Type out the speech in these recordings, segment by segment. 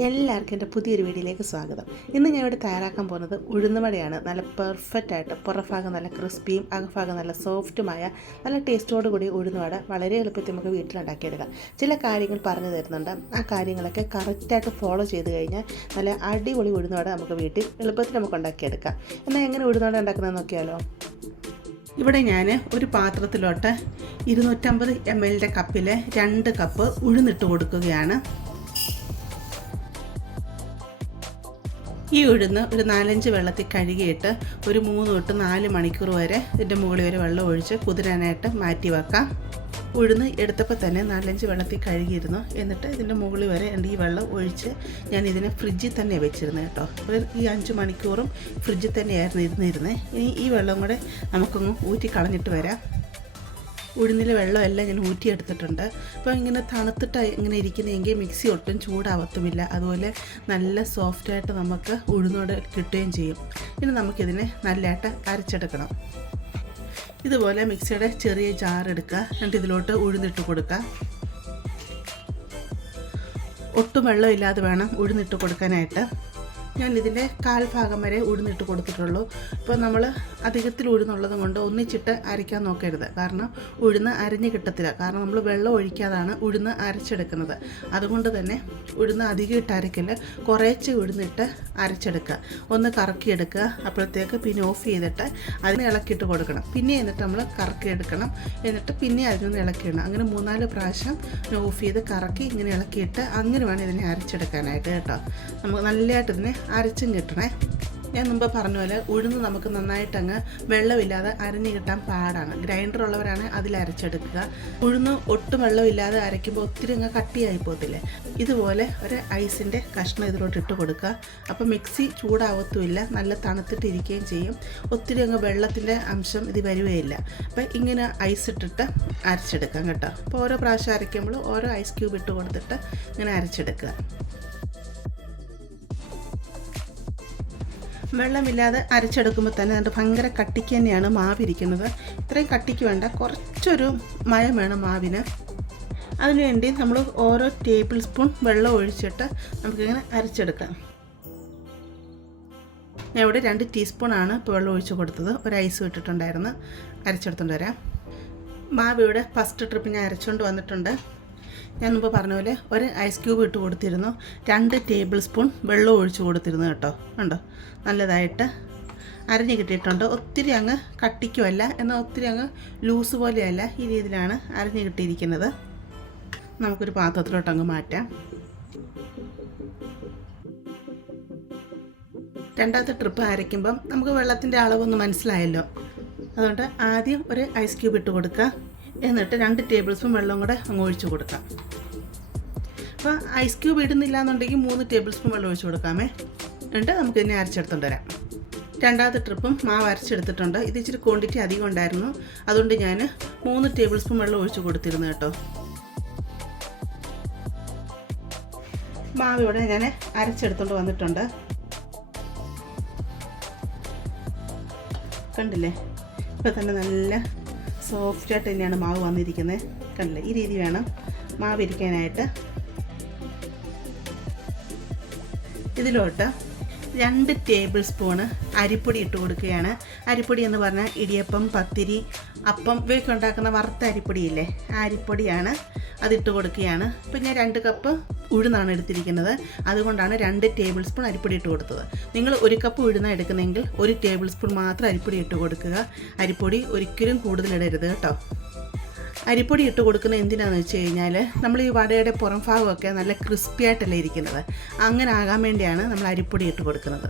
എല്ലാവർക്കും എൻ്റെ പുതിയൊരു വീഡിയോയിലേക്ക് സ്വാഗതം. ഇന്ന് ഞാൻ ഇവിടെ തയ്യാറാക്കാൻ പോകുന്നത് ഉഴുന്നുവടയാണ്. നല്ല പെർഫെക്റ്റായിട്ട് പുറഭാഗം നല്ല ക്രിസ്പിയും അകഭാഗം നല്ല സോഫ്റ്റുമായ നല്ല ടേസ്റ്റോട് കൂടി ഉഴുന്നുവട വളരെ എളുപ്പത്തിൽ നമുക്ക് വീട്ടിലുണ്ടാക്കിയെടുക്കാം. ചില കാര്യങ്ങൾ പറഞ്ഞു തരുന്നുണ്ട്. ആ കാര്യങ്ങളൊക്കെ കറക്റ്റായിട്ട് ഫോളോ ചെയ്ത് കഴിഞ്ഞാൽ നല്ല അടിപൊളി ഉഴുന്നുവട നമുക്ക് വീട്ടിൽ എളുപ്പത്തിൽ നമുക്ക് ഉണ്ടാക്കിയെടുക്കാം. എന്നാൽ എങ്ങനെ ഉഴുന്നുവട ഉണ്ടാക്കുന്നത് നോക്കിയാലോ. ഇവിടെ ഞാൻ ഒരു പാത്രത്തിലോട്ട് 250 ml കപ്പിൽ 2 കപ്പ് ഉഴുന്നിട്ട് കൊടുക്കുകയാണ്. ഈ ഉഴുന്ന് ഒരു 4-5 വെള്ളത്തിൽ കഴുകിയിട്ട് ഒരു 3 തൊട്ട് 4 മണിക്കൂർ വരെ ഇതിൻ്റെ മുകളിൽ വരെ വെള്ളം ഒഴിച്ച് കുതിരാനായിട്ട് മാറ്റി വെക്കാം. ഉഴുന്ന് എടുത്തപ്പോൾ തന്നെ 4-5 വെള്ളത്തിൽ കഴുകിയിരുന്നു. എന്നിട്ട് ഇതിൻ്റെ മുകളിൽ വരെ ഈ വെള്ളം ഒഴിച്ച് ഞാൻ ഇതിനെ ഫ്രിഡ്ജിൽ തന്നെ വെച്ചിരുന്നു കേട്ടോ. അപ്പോൾ ഈ 5 മണിക്കൂറും ഫ്രിഡ്ജിൽ തന്നെയായിരുന്നു ഇരുന്നിരുന്നത്. ഇനി ഈ വെള്ളം കൂടെ നമുക്കൊന്ന് ഊറ്റി കളഞ്ഞിട്ട് വരാം. ഉഴുന്നിലെ വെള്ളമെല്ലാം ഞാൻ ഊറ്റിയെടുത്തിട്ടുണ്ട്. അപ്പോൾ ഇങ്ങനെ തണുത്തിട്ട് ഇങ്ങനെ ഇരിക്കുന്നതെങ്കിൽ മിക്സി ഒട്ടും ചൂടാവത്തുമില്ല. അതുപോലെ നല്ല സോഫ്റ്റായിട്ട് നമുക്ക് ഉഴുന്നോടെ കിട്ടുകയും ചെയ്യും. ഇനി നമുക്കിതിനെ നല്ലതായിട്ട് അരച്ചെടുക്കണം. ഇതുപോലെ മിക്സിയുടെ ചെറിയ ജാർ എടുക്കുക. എന്നിട്ട് ഇതിലോട്ട് ഉഴുന്നിട്ട് കൊടുക്കുക. ഒട്ടും വെള്ളമില്ലാതെ വേണം ഉഴുന്നിട്ട് കൊടുക്കാനായിട്ട്. ഞാൻ ഇതിൻ്റെ 1/4 ഭാഗം വരെ ഉഴുന്നിട്ട് കൊടുത്തിട്ടുള്ളൂ. ഇപ്പോൾ നമ്മൾ അധികത്തിൽ ഉഴുന്നുള്ളത് കൊണ്ട് ഒന്നിച്ചിട്ട് അരയ്ക്കാൻ നോക്കരുത്. കാരണം ഉഴുന്ന് അരഞ്ഞ് കിട്ടത്തില്ല. കാരണം നമ്മൾ വെള്ളം ഒഴിക്കാതാണ് ഉഴുന്ന് അരച്ചെടുക്കുന്നത്. അതുകൊണ്ട് തന്നെ ഉഴുന്ന് അധികം ഇട്ട് അരക്കില്ല. കുറേശ്ശെ ഉഴുന്നിട്ട് അരച്ചെടുക്കുക. ഒന്ന് കറക്കിയെടുക്കുക. അപ്പോഴത്തേക്ക് പിന്നെ ഓഫ് ചെയ്തിട്ട് അതിന് ഇളക്കിയിട്ട് കൊടുക്കണം. പിന്നെ എന്നിട്ട് നമ്മൾ കറക്കിയെടുക്കണം. എന്നിട്ട് പിന്നെ അതിനൊന്ന് ഇളക്കിയിടണം. അങ്ങനെ 3-4 പ്രാവശ്യം ഓഫ് ചെയ്ത് കറക്കി ഇങ്ങനെ ഇളക്കിയിട്ട് അങ്ങനെ വേണം ഇതിനെ അരച്ചെടുക്കാനായിട്ട് കേട്ടോ. നമുക്ക് നല്ലതായിട്ട് ഇതിനെ അരച്ചും കിട്ടണേ. ഞാൻ മുമ്പ് പറഞ്ഞ പോലെ ഉഴുന്ന് നമുക്ക് നന്നായിട്ടങ്ങ് വെള്ളമില്ലാതെ അരഞ്ഞ് കിട്ടാൻ പാടാണ്. ഗ്രൈൻഡർ ഉള്ളവരാണ് അതിൽ അരച്ചെടുക്കുക. ഉഴുന്ന് ഒട്ടും വെള്ളമില്ലാതെ അരയ്ക്കുമ്പോൾ ഒത്തിരി അങ്ങ് കട്ടിയായി പോകത്തില്ലേ. ഇതുപോലെ ഒരു ഐസിൻ്റെ കഷ്ണം ഇതിലോട്ട് ഇട്ട് കൊടുക്കുക. അപ്പോൾ മിക്സി ചൂടാവത്തുമില്ല, നല്ല തണുത്തിട്ടിരിക്കുകയും ചെയ്യും. ഒത്തിരി അങ്ങ് വെള്ളത്തിൻ്റെ അംശം ഇത് വരുകയില്ല. അപ്പോൾ ഇങ്ങനെ ഐസ് ഇട്ടിട്ട് അരച്ചെടുക്കാം കേട്ടോ. അപ്പോൾ ഓരോ പ്രാവശ്യം അരയ്ക്കുമ്പോൾ ഓരോ ഐസ് ക്യൂബ് ഇട്ട് കൊടുത്തിട്ട് ഇങ്ങനെ അരച്ചെടുക്കുക. വെള്ളമില്ലാതെ അരച്ചെടുക്കുമ്പോൾ തന്നെ അതിൻ്റെ ഭയങ്കര കട്ടിക്ക് തന്നെയാണ് മാവിരിക്കുന്നത്. ഇത്രയും കട്ടിക്ക് വേണ്ട, കുറച്ചൊരു മയം വേണം മാവിന്. അതിനുവേണ്ടി നമ്മൾ ഓരോ ടേബിൾ സ്പൂൺ വെള്ളം ഒഴിച്ചിട്ട് നമുക്കിങ്ങനെ അരച്ചെടുക്കാം. ഞാൻ ഇവിടെ 2 ടീസ്പൂണാണ് ഇപ്പോൾ വെള്ളം ഒഴിച്ച് കൊടുത്തത്. ഒരു ഐസ് ഇട്ടിട്ടുണ്ടായിരുന്നു. അരച്ചെടുത്തുകൊണ്ട് വരാം. മാവ് ഇവിടെ ഫസ്റ്റ് ട്രിപ്പ് ഞാൻ അരച്ചുകൊണ്ട് വന്നിട്ടുണ്ട്. ഞാൻ മുമ്പ് പറഞ്ഞ പോലെ ഒരു ഐസ് ക്യൂബ് ഇട്ട് കൊടുത്തിരുന്നു. 2 ടേബിൾ സ്പൂൺ വെള്ളം ഒഴിച്ച് കൊടുത്തിരുന്നു കേട്ടോ. ഉണ്ടോ, നല്ലതായിട്ട് അരഞ്ഞ് കിട്ടിയിട്ടുണ്ട്. ഒത്തിരി അങ്ങ് കട്ടിക്കുമല്ല, എന്നാൽ ഒത്തിരി അങ്ങ് ലൂസ് പോലെയല്ല. ഈ രീതിയിലാണ് അരഞ്ഞ് കിട്ടിയിരിക്കുന്നത്. നമുക്കൊരു പാത്രത്തിലോട്ട് അങ്ങ് മാറ്റാം. രണ്ടാമത്തെ ട്രിപ്പ് അരയ്ക്കുമ്പം നമുക്ക് വെള്ളത്തിൻ്റെ അളവൊന്ന് മനസ്സിലായല്ലോ. അതുകൊണ്ട് ആദ്യം ഒരു ഐസ് ക്യൂബ് ഇട്ട് കൊടുക്കുക. എന്നിട്ട് 2 ടേബിൾ സ്പൂൺ വെള്ളം കൂടെ അങ്ങ് ഒഴിച്ച് കൊടുക്കാം. അപ്പോൾ ഐസ് ക്യൂബ് ഇടുന്നില്ല എന്നുണ്ടെങ്കിൽ 3 ടേബിൾ സ്പൂൺ വെള്ളം ഒഴിച്ച് കൊടുക്കാമേ. എന്നിട്ട് നമുക്കിതിനെ അരച്ചെടുത്തുകൊണ്ട് വരാം. രണ്ടാമത്തെ ട്രിപ്പും മാവ് അരച്ചെടുത്തിട്ടുണ്ട്. ഇത് ഇച്ചിരി ക്വാണ്ടിറ്റി അധികം ഉണ്ടായിരുന്നു. അതുകൊണ്ട് ഞാൻ 3 ടേബിൾ സ്പൂൺ വെള്ളം ഒഴിച്ച് കൊടുത്തിരുന്നു കേട്ടോ. മാവ് ഇവിടെ ഞാൻ അരച്ചെടുത്തുകൊണ്ട് വന്നിട്ടുണ്ട്. കണ്ടില്ലേ, ഇപ്പോൾ തന്നെ നല്ല സോഫ്റ്റായിട്ട് തന്നെയാണ് മാവ് വന്നിരിക്കുന്നത്. കണ്ടില്ലേ, ഈ രീതി വേണം മാവ് ഇരിക്കാനായിട്ട്. ഇതിലോട്ട് 2 ടേബിൾ സ്പൂണ് അരിപ്പൊടി ഇട്ട് കൊടുക്കുകയാണ്. അരിപ്പൊടി എന്ന് പറഞ്ഞാൽ ഇടിയപ്പം, പത്തിരി, അപ്പം ഇവയൊക്കെ ഉണ്ടാക്കുന്ന വറുത്ത അരിപ്പൊടിയില്ലേ, ആ അരിപ്പൊടിയാണ്. അതിട്ട് കൊടുക്കുകയാണ്. ഇപ്പം ഞാൻ 2 കപ്പ് ഉഴുന്നാണ് എടുത്തിരിക്കുന്നത്. അതുകൊണ്ടാണ് 2 ടേബിൾ സ്പൂൺ അരിപ്പൊടി ഇട്ട് കൊടുത്തത്. നിങ്ങൾ 1 കപ്പ് ഉഴുന്നാണ് എടുക്കുന്നതെങ്കിൽ 1 ടേബിൾ സ്പൂൺ മാത്രം അരിപ്പൊടി ഇട്ട് കൊടുക്കുക. അരിപ്പൊടി ഒരിക്കലും കൂടുതലിടരുത് കേട്ടോ. അരിപ്പൊടി ഇട്ട് കൊടുക്കുന്നത് എന്തിനാണെന്ന് വെച്ച് കഴിഞ്ഞാൽ നമ്മൾ ഈ വടയുടെ പുറം ഭാഗമൊക്കെ നല്ല ക്രിസ്പി ആയിട്ടല്ലേ ഇരിക്കുന്നത്. അങ്ങനെ ആകാൻ വേണ്ടിയാണ് നമ്മൾ അരിപ്പൊടി ഇട്ട് കൊടുക്കുന്നത്.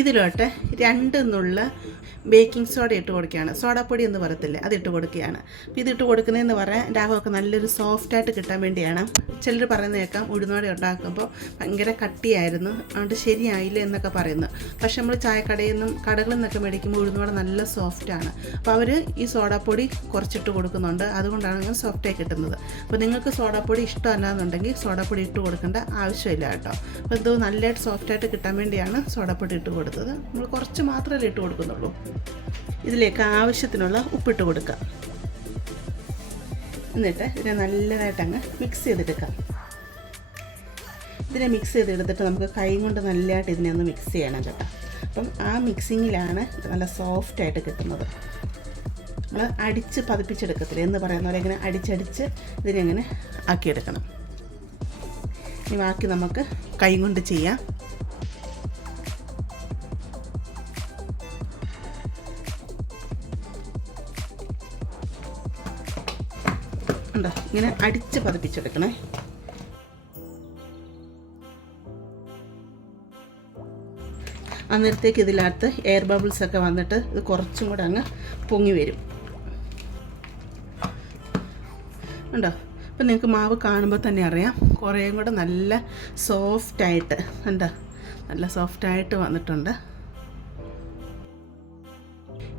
ഇതിലോട്ട് 2 നുള്ള ബേക്കിംഗ് സോഡ ഇട്ട് കൊടുക്കുകയാണ്. സോഡാപ്പൊടി എന്ന് പറയത്തില്ലേ, അതിട്ട് കൊടുക്കുകയാണ്. അപ്പോൾ ഇതിട്ട് കൊടുക്കുന്നതെന്ന് പറഞ്ഞാൽ രാഗമൊക്കെ നല്ലൊരു സോഫ്റ്റായിട്ട് കിട്ടാൻ വേണ്ടിയാണ്. ചിലർ പറയുന്നത് കേൾക്കാം ഉഴുന്നുവട ഉണ്ടാക്കുമ്പോൾ ഭയങ്കര കട്ടിയായിരുന്നു, അതുകൊണ്ട് ശരിയായില്ല എന്നൊക്കെ പറയുന്നു. പക്ഷെ നമ്മൾ ചായക്കടയിൽ നിന്നും കടകളിൽ നിന്നൊക്കെ മേടിക്കുമ്പോൾ ഉഴുന്നുവട നല്ല സോഫ്റ്റാണ്. അപ്പോൾ അവർ ഈ സോഡാപ്പൊടി കുറച്ചിട്ട് കൊടുക്കുന്നുണ്ട്. അതുകൊണ്ടാണ് ഇങ്ങനെ സോഫ്റ്റായി കിട്ടുന്നത്. അപ്പോൾ നിങ്ങൾക്ക് സോഡാപ്പൊടി ഇഷ്ടമല്ല എന്നുണ്ടെങ്കിൽ സോഡാപ്പൊടി ഇട്ട് കൊടുക്കേണ്ട ആവശ്യമില്ല കേട്ടോ. അപ്പോൾ ഇത് നല്ലതായിട്ട് സോഫ്റ്റായിട്ട് കിട്ടാൻ വേണ്ടിയാണ് സോഡാപ്പൊടി ഇട്ട് കൊടുത്തത്. നമ്മൾ കുറച്ച് മാത്രമേ ഇട്ട് കൊടുക്കുന്നുള്ളൂ. ഇതിലേക്ക് ആവശ്യത്തിനുള്ള ഉപ്പിട്ട് കൊടുക്കുക. എന്നിട്ട് ഇതിനെ നല്ലതായിട്ട് അങ്ങ് മിക്സ് ചെയ്തെടുക്കാം. ഇതിനെ മിക്സ് ചെയ്തെടുത്തിട്ട് നമുക്ക് കൈ കൊണ്ട് നല്ലതായിട്ട് ഇതിനെ ഒന്ന് മിക്സ് ചെയ്യണം കേട്ടോ. അപ്പം ആ മിക്സിങ്ങിലാണ് നല്ല സോഫ്റ്റായിട്ട് കിട്ടുന്നത്. നമ്മൾ അടിച്ച് പതിപ്പിച്ചെടുക്കത്തില്ല എന്ന് പറയുന്ന പോലെ ഇങ്ങനെ അടിച്ചടിച്ച് ഇതിനെ ഇങ്ങനെ ആക്കിയെടുക്കണം. ഇനി ബാക്കി നമുക്ക് കൈ കൊണ്ട് ചെയ്യാം. ഉണ്ടോ, ഇങ്ങനെ അടിച്ച് പതിപ്പിച്ചെടുക്കണേ. അന്നേരത്തേക്ക് ഇതിനകത്ത് എയർ ബബിൾസൊക്കെ വന്നിട്ട് ഇത് കുറച്ചും കൂടെ അങ്ങ് പൊങ്ങി വരും. ഉണ്ടോ, അപ്പം നിങ്ങൾക്ക് മാവ് കാണുമ്പോൾ തന്നെ അറിയാം കുറേയും കൂടെ നല്ല സോഫ്റ്റായിട്ട്, ഉണ്ടോ, നല്ല സോഫ്റ്റായിട്ട് വന്നിട്ടുണ്ട്.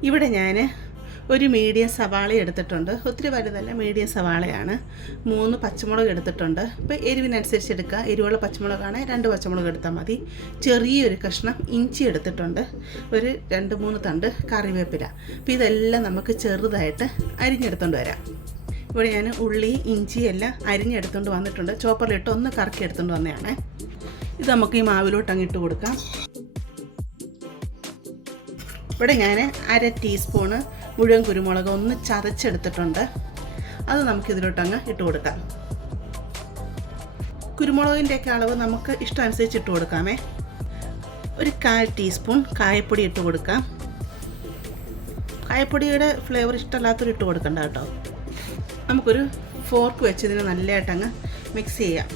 ഇവിടെ ഞാൻ ഒരു മീഡിയം സവാള എടുത്തിട്ടുണ്ട്. ഒത്തിരി വലുതല്ല, മീഡിയം സവാളയാണ്. 3 പച്ചമുളക് എടുത്തിട്ടുണ്ട്. ഇപ്പോൾ എരിവിനനുസരിച്ച് എടുക്കുക. എരിവുള്ള പച്ചമുളകാണ് 2 പച്ചമുളക് എടുത്താൽ മതി. ചെറിയൊരു കഷ്ണം ഇഞ്ചി എടുത്തിട്ടുണ്ട്. ഒരു 2-3 തണ്ട് കറിവേപ്പില. അപ്പോൾ ഇതെല്ലാം നമുക്ക് ചെറുതായിട്ട് അരിഞ്ഞെടുത്തുകൊണ്ട് വരാം. ഇവിടെ ഞാൻ ഉള്ളി ഇഞ്ചി എല്ലാം അരിഞ്ഞെടുത്തുകൊണ്ട് വന്നിട്ടുണ്ട്. ചോപ്പറിലിട്ട് ഒന്ന് കറക്കി എടുത്തുകൊണ്ട് വന്നതാണ്. ഇത് നമുക്ക് ഈ മാവിലോട്ട് അങ്ങിട്ട് കൊടുക്കാം. ഇവിടെ ഞാൻ 1/2 ടീസ്പൂണ് മുഴുവൻ കുരുമുളക് ഒന്ന് ചതച്ചെടുത്തിട്ടുണ്ട്. അത് നമുക്കിതിലോട്ടങ്ങ് ഇട്ട് കൊടുക്കാം. കുരുമുളകിൻ്റെയൊക്കെ അളവ് നമുക്ക് ഇഷ്ടമനുസരിച്ച് ഇട്ട് കൊടുക്കാമേ. ഒരു 1/4 ടീസ്പൂൺ കായപ്പൊടി ഇട്ട് കൊടുക്കാം. കായപ്പൊടിയുടെ ഫ്ലേവർ ഇഷ്ടമല്ലാത്തൊരു ഇട്ട് കൊടുക്കണ്ട കേട്ടോ. നമുക്കൊരു ഫോർക്ക് വെച്ച് ഇതിനെ നല്ലതായിട്ടങ്ങ് മിക്സ് ചെയ്യാം.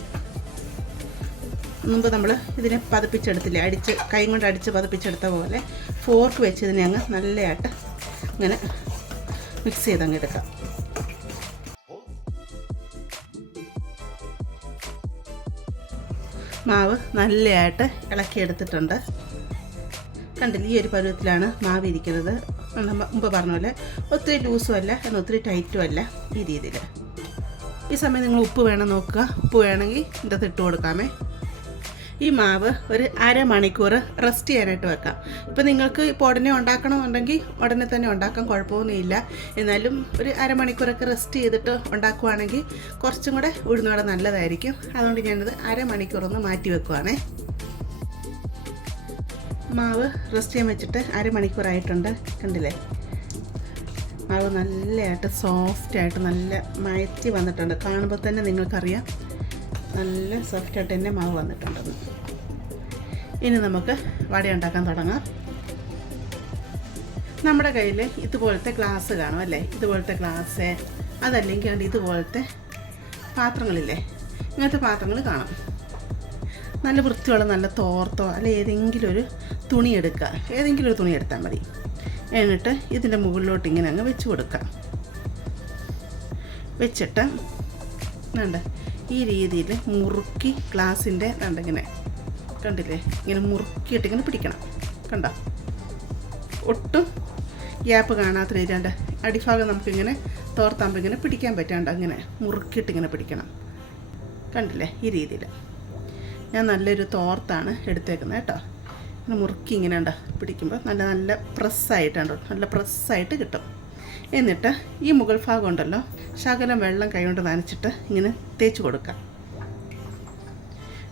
മുമ്പ് നമ്മൾ ഇതിനെ പതിപ്പിച്ചെടുത്തില്ലേ, കൈ കൊണ്ട് അടിച്ച് പതിപ്പിച്ചെടുത്ത പോലെ ഫോർക്ക് വെച്ച് ഇതിനെ അങ്ങ് നല്ലതായിട്ട് ഇങ്ങനെ മിക്സ് ചെയ്തങ്ങ് എടുക്കാം. മാവ് നല്ലതായിട്ട് ഇളക്കിയെടുത്തിട്ടുണ്ട്. കണ്ടില്ല, ഈ ഒരു പരുവത്തിലാണ് മാവ് ഇരിക്കുന്നത്. മുമ്പ് പറഞ്ഞ പോലെ ഒത്തിരി ലൂസും അല്ല എന്നാൽ ഒത്തിരി ടൈറ്റും അല്ല, ഈ രീതിയിൽ. ഈ സമയം നിങ്ങൾ ഉപ്പ് വേണം നോക്കുക. ഉപ്പ് വേണമെങ്കിൽ ഇതിനകത്ത് ഇട്ട് കൊടുക്കാമേ. ഈ മാവ് ഒരു 1/2 മണിക്കൂർ റെസ്റ്റ് ചെയ്യാനായിട്ട് വെക്കാം. ഇപ്പോൾ നിങ്ങൾക്ക് ഇപ്പോൾ ഉടനെ ഉണ്ടാക്കണമെന്നുണ്ടെങ്കിൽ ഉടനെ തന്നെ ഉണ്ടാക്കാം, കുഴപ്പമൊന്നുമില്ല. എന്നാലും ഒരു 1/2 മണിക്കൂറൊക്കെ റെസ്റ്റ് ചെയ്തിട്ട് ഉണ്ടാക്കുവാണെങ്കിൽ കുറച്ചും കൂടെ ഉഴുന്നോടെ നല്ലതായിരിക്കും. അതുകൊണ്ട് ഞാനിത് 1/2 മണിക്കൂറൊന്ന് മാറ്റി വെക്കുവാണേ. മാവ് റെസ്റ്റ് ചെയ്യാൻ വെച്ചിട്ട് 1/2 മണിക്കൂറായിട്ടുണ്ട്. കണ്ടില്ലേ, മാവ് നല്ലതായിട്ട് സോഫ്റ്റായിട്ട് നല്ല മയത്തി വന്നിട്ടുണ്ട്. കാണുമ്പോൾ തന്നെ നിങ്ങൾക്കറിയാം നല്ല സോഫ്റ്റായിട്ട് തന്നെ മാവ് വന്നിട്ടുണ്ടെന്ന്. ഇനി നമുക്ക് വട ഉണ്ടാക്കാൻ തുടങ്ങാം. നമ്മുടെ കയ്യിൽ ഇതുപോലത്തെ ഗ്ലാസ് കാണും അല്ലേ, ഇതുപോലത്തെ ഗ്ലാസ്, അതല്ലെങ്കിൽ ഇതുപോലത്തെ പാത്രങ്ങളില്ലേ, ഇങ്ങനത്തെ പാത്രങ്ങൾ കാണാം. നല്ല വൃത്തിയുള്ള നല്ല തോർത്തോ അല്ലെ ഏതെങ്കിലും ഒരു തുണി എടുക്കുക. ഏതെങ്കിലും ഒരു തുണി എടുത്താൽ മതി. എന്നിട്ട് ഇതിൻ്റെ മുകളിലോട്ട് ഇങ്ങനെ അങ്ങ് വെച്ച് കൊടുക്കുക. വെച്ചിട്ട് വേണ്ട ഈ രീതിയിൽ മുറുക്കി ഗ്ലാസിൻ്റെ ഇങ്ങനെ കണ്ടില്ലേ, ഇങ്ങനെ മുറുക്കിയിട്ട് ഇങ്ങനെ പിടിക്കണം. കണ്ടോ, ഒട്ടും ഗ്യാപ്പ് കാണാത്ത രീതിയാണ്ട് അടിഭാഗം നമുക്കിങ്ങനെ തോർത്താകുമ്പോൾ ഇങ്ങനെ പിടിക്കാൻ പറ്റാണ്ട് അങ്ങനെ മുറുക്കിയിട്ട് ഇങ്ങനെ പിടിക്കണം. കണ്ടില്ലേ, ഈ രീതിയിൽ. ഞാൻ നല്ലൊരു തോർത്താണ് എടുത്തേക്കുന്നത് കേട്ടോ. ഇങ്ങനെ മുറുക്കി ഇങ്ങനെ ഉണ്ടോ പിടിക്കുമ്പോൾ നല്ല നല്ല പ്രസ്സായിട്ടുണ്ടോ, നല്ല പ്രസ്സായിട്ട് കിട്ടും. എന്നിട്ട് ഈ മുകൾ ഭാഗം ഉണ്ടല്ലോ, ശകലം വെള്ളം കൈകൊണ്ട് നനച്ചിട്ട് ഇങ്ങനെ തേച്ച് കൊടുക്കാം.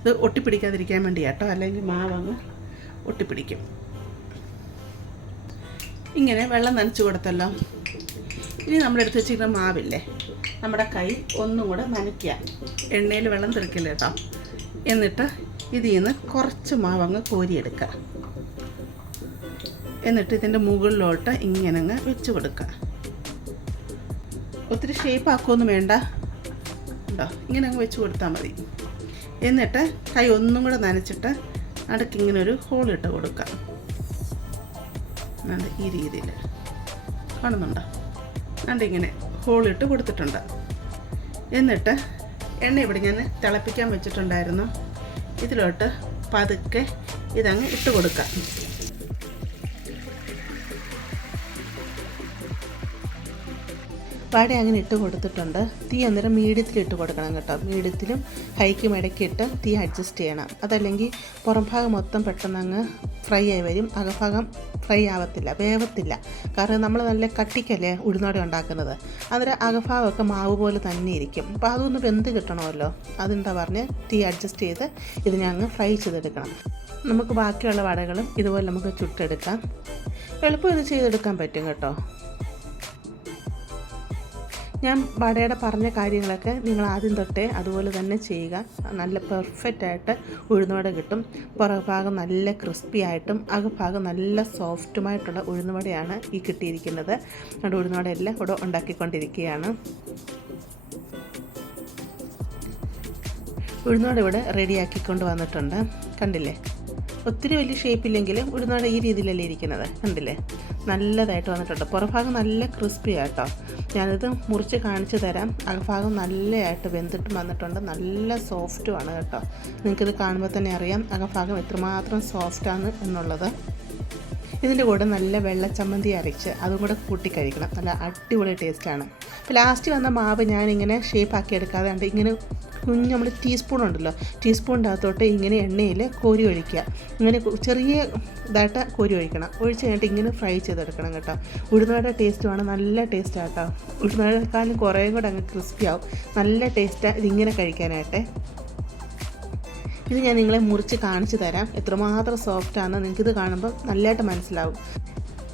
ഇത് ഒട്ടിപ്പിടിക്കാതിരിക്കാൻ വേണ്ടി കേട്ടോ, അല്ലെങ്കിൽ മാവങ്ങ് ഒട്ടിപ്പിടിക്കും. ഇങ്ങനെ വെള്ളം നനച്ച് കൊടുത്തല്ലോ. ഇനി നമ്മളെടുത്ത് വെച്ചിരിക്കുന്ന മാവില്ലേ, നമ്മുടെ കൈ ഒന്നും കൂടെ നനയ്ക്കുക. എണ്ണയിൽ വെള്ളം തെറിക്കില്ല കേട്ടോ. എന്നിട്ട് ഇതിൽ നിന്ന് കുറച്ച് മാവങ്ങ് കോരിയെടുക്കുക. എന്നിട്ട് ഇതിൻ്റെ മുകളിലോട്ട് ഇങ്ങനെ അങ്ങ് വെച്ച് കൊടുക്കുക. ഒത്തിരി ഷേപ്പ് ആക്കുമൊന്നും വേണ്ട ഉണ്ടോ, ഇങ്ങനെ അങ്ങ് വെച്ച് കൊടുത്താൽ മതി. എന്നിട്ട് കൈ ഒന്നും കൂടെ നനച്ചിട്ട് അടുക്കിങ്ങനെ ഒരു ഹോളിട്ട് കൊടുക്കുക. ഈ രീതിയിൽ കാണുന്നുണ്ടോ, ഇങ്ങനെ ഹോളിട്ട് കൊടുത്തിട്ടുണ്ട്. എന്നിട്ട് എണ്ണ ഇവിടെ ഞാൻ തിളപ്പിക്കാൻ വെച്ചിട്ടുണ്ടായിരുന്നു. ഇതിലോട്ട് പതുക്കെ ഇതങ്ങ് ഇട്ട് കൊടുക്കാം. വട അങ്ങനെ ഇട്ട് കൊടുത്തിട്ടുണ്ട്. തീ അന്നേരം മീഡിയത്തിൽ ഇട്ട് കൊടുക്കണം കേട്ടോ. മീഡിയത്തിലും ഹൈക്കും ഇടയ്ക്കിട്ട് തീ അഡ്ജസ്റ്റ് ചെയ്യണം. അതല്ലെങ്കിൽ പുറം ഭാഗം മൊത്തം പെട്ടെന്ന് അങ്ങ് ഫ്രൈ ആയി വരും, അകഭാഗം ഫ്രൈ ആവത്തില്ല, വേവത്തില്ല. കാരണം നമ്മൾ നല്ല കട്ടിക്കല്ലേ ഉഴുന്നോടെ ഉണ്ടാക്കുന്നത്. അന്നേരം അകഭാഗമൊക്കെ മാവ് പോലെ തന്നെ ഇരിക്കും. അപ്പോൾ അതൊന്ന് വെന്ത് കിട്ടണമല്ലോ, അതെന്താ പറഞ്ഞ് തീ അഡ്ജസ്റ്റ് ചെയ്ത് ഇതിനെ അങ്ങ് ഫ്രൈ ചെയ്തെടുക്കണം. നമുക്ക് ബാക്കിയുള്ള വടകളും ഇതുപോലെ നമുക്ക് ചുട്ടെടുക്കാം. എളുപ്പം ഇത് ചെയ്തെടുക്കാൻ പറ്റും കേട്ടോ. ഞാൻ വടയുടെ പറഞ്ഞ കാര്യങ്ങളൊക്കെ നിങ്ങൾ ആദ്യം തൊട്ടേ അതുപോലെ തന്നെ ചെയ്യുക. നല്ല പെർഫെക്റ്റായിട്ട് ഉഴുന്നുവട കിട്ടും. പുറഭാഗം നല്ല ക്രിസ്പി ആയിട്ടും അകഭാഗം നല്ല സോഫ്റ്റുമായിട്ടുള്ള ഉഴുന്നുവടയാണ് ഈ കിട്ടിയിരിക്കുന്നത്. അതുകൊണ്ട് ഉഴുന്നുവടയെല്ലാം ഇവിടെ ഉണ്ടാക്കിക്കൊണ്ടിരിക്കുകയാണ്. ഉഴുന്നുവട ഇവിടെ റെഡിയാക്കിക്കൊണ്ട് വന്നിട്ടുണ്ട്. കണ്ടില്ലേ, ഒത്തിരി വലിയ ഷേപ്പില്ലെങ്കിലും ഉഴുന്നുവട ഈ രീതിയിലല്ലേ ഇരിക്കുന്നത്. കണ്ടില്ലേ, നല്ലതായിട്ട് വന്നിട്ടുണ്ട്. പുറഭാഗം നല്ല ക്രിസ്പി ആട്ടോ. ഞാനിത് മുറിച്ച് കാണിച്ചു തരാം. അകഭാഗം നല്ലതായിട്ട് വെന്തിട്ടും വന്നിട്ടുണ്ട്, നല്ല സോഫ്റ്റുമാണ് കേട്ടോ. നിങ്ങൾക്കിത് കാണുമ്പോൾ തന്നെ അറിയാം അകഭാഗം എത്രമാത്രം സോഫ്റ്റാണ് എന്നുള്ളത്. ഇതിൻ്റെ കൂടെ നല്ല വെള്ളച്ചമ്മന്തി അരച്ച് അതും കൂടെ കൂട്ടി കഴിക്കണം. നല്ല അടിപൊളി ടേസ്റ്റാണ്. അപ്പോൾ ലാസ്റ്റ് വന്ന മാവ് ഞാനിങ്ങനെ ഷേപ്പാക്കി എടുക്കാതെ ഉണ്ട് ഇങ്ങനെ കുഞ്ഞ് നമ്മൾ ടീസ്പൂൺ ഉണ്ടല്ലോ, ടീസ്പൂണിൻ്റെ അകത്തോട്ട് ഇങ്ങനെ എണ്ണയിൽ കോരി ഒഴിക്കുക. ഇങ്ങനെ ചെറിയ ഇതായിട്ട് കോരി ഒഴിക്കണം. ഒഴിച്ച് കഴിഞ്ഞിട്ട് ഇങ്ങനെ ഫ്രൈ ചെയ്തെടുക്കണം കേട്ടോ. ഉഴുന്നുവട ടേസ്റ്റുമാണ്, നല്ല ടേസ്റ്റാണ് കേട്ടോ. ഉഴുന്നുവടക്കാളും കുറേ കൂടെ അങ്ങ് ക്രിസ്പി ആവും. നല്ല ടേസ്റ്റാണ് ഇതിങ്ങനെ കഴിക്കാനായിട്ട്. ഇത് ഞാൻ നിങ്ങളെ മുറിച്ച് കാണിച്ചു തരാം എത്രമാത്രം സോഫ്റ്റാണെന്ന്. നിങ്ങൾക്കിത് കാണുമ്പോൾ നല്ലതായിട്ട് മനസ്സിലാവും.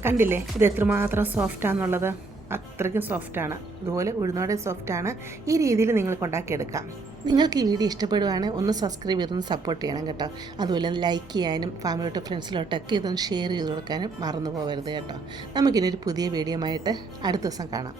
കണ്ടില്ലേ ഇത് എത്രമാത്രം സോഫ്റ്റാണെന്നുള്ളത്? അത്രയ്ക്കും സോഫ്റ്റാണ്. ഇതുപോലെ ഉഴുന്നോടെ സോഫ്റ്റാണ്. ഈ രീതിയിൽ നിങ്ങൾക്ക് ഉണ്ടാക്കിയെടുക്കാം. നിങ്ങൾക്ക് ഈ വീഡിയോ ഇഷ്ടപ്പെടുകയാണെങ്കിൽ ഒന്ന് സബ്സ്ക്രൈബ് ചെയ്തൊന്ന് സപ്പോർട്ട് ചെയ്യണം കേട്ടോ. അതുപോലെ ലൈക്ക് ചെയ്യാനും ഫാമിലിയോട്ടോ ഫ്രണ്ട്സിലോട്ടൊക്കെ ഇതൊന്ന് ഷെയർ ചെയ്ത് കൊടുക്കാനും മറന്നു പോകരുത് കേട്ടോ. നമുക്കിനൊരു പുതിയ വീഡിയോ ആയിട്ട് അടുത്ത ദിവസം കാണാം.